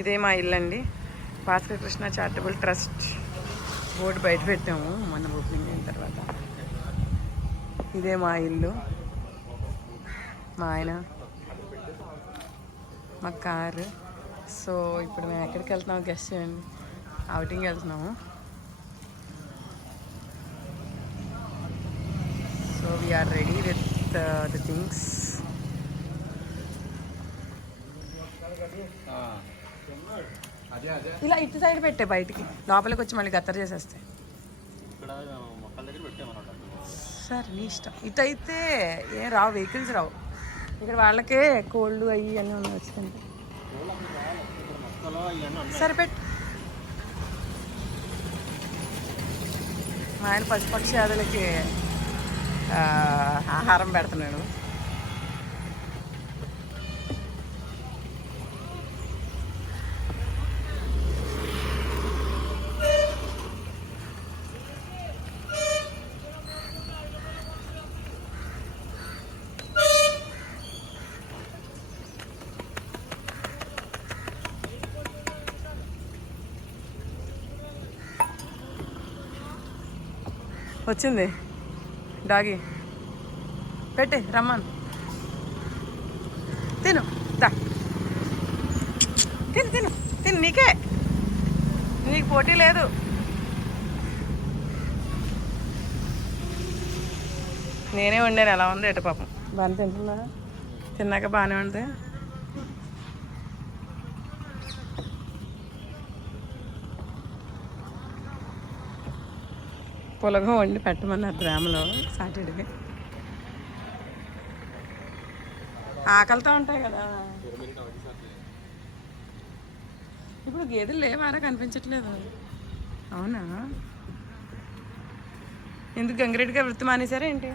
ఇదే మా ఇల్లు అండి. Bhaskar Krishna charitable trust board బయట పెట్టాము మన ఓపెనింగ్ అయిన తర్వాత. ఇదే మా ఇల్లు. మా ఆయన మా కారు. సో ఇప్పుడు మేము ఎక్కడికి వెళ్తున్నాము గెస్ట్ చేయండి. అవుటింగ్ వెళ్తున్నాము. So we're ready with the things ఇలా ఇటు సైడ్ పెట్టే బయటికి. లోపలికి వచ్చి మళ్ళీ గత్తర చేసేస్తాయి పెట్టామన్నమాట సార్ నీ ఇష్టం. ఇటు అయితే ఏం రావు వెహికల్స్ రావు. ఇక్కడ వాళ్ళకే కోల్డ్ అయ్యి అన్నీ ఉన్నాయి వచ్చింది. ఇక్కడ మొక్కలు ఇవన్నీ ఉన్నాయి. సరే పెట్టు. మా ఆయన పశుపక్షాదులకి ఆ, ఆహారం పెడుతున్నాడు. వచ్చింది. డాగి. పెట్టే రమ్మను. తిను దా. తిను తిను తిను నీకే. నీకు పోటీ లేదు. నేనే వండాను ఎలా ఉంది? ఎటు పాపం. బాగానే తింటున్నా తిన్నాక బాగానే ఉంది. పులగం వండి పెట్టమన్నారు ప్రేమలో సాటర్డే ఆకలితో ఉంటాయి కదా. ఇప్పుడు గేదెలు లేవారా కనిపించట్లేదు. అవునా? ఎందుకు గంగిరెడ్డి గారు వృత్తి మానేశారా ఏంటి?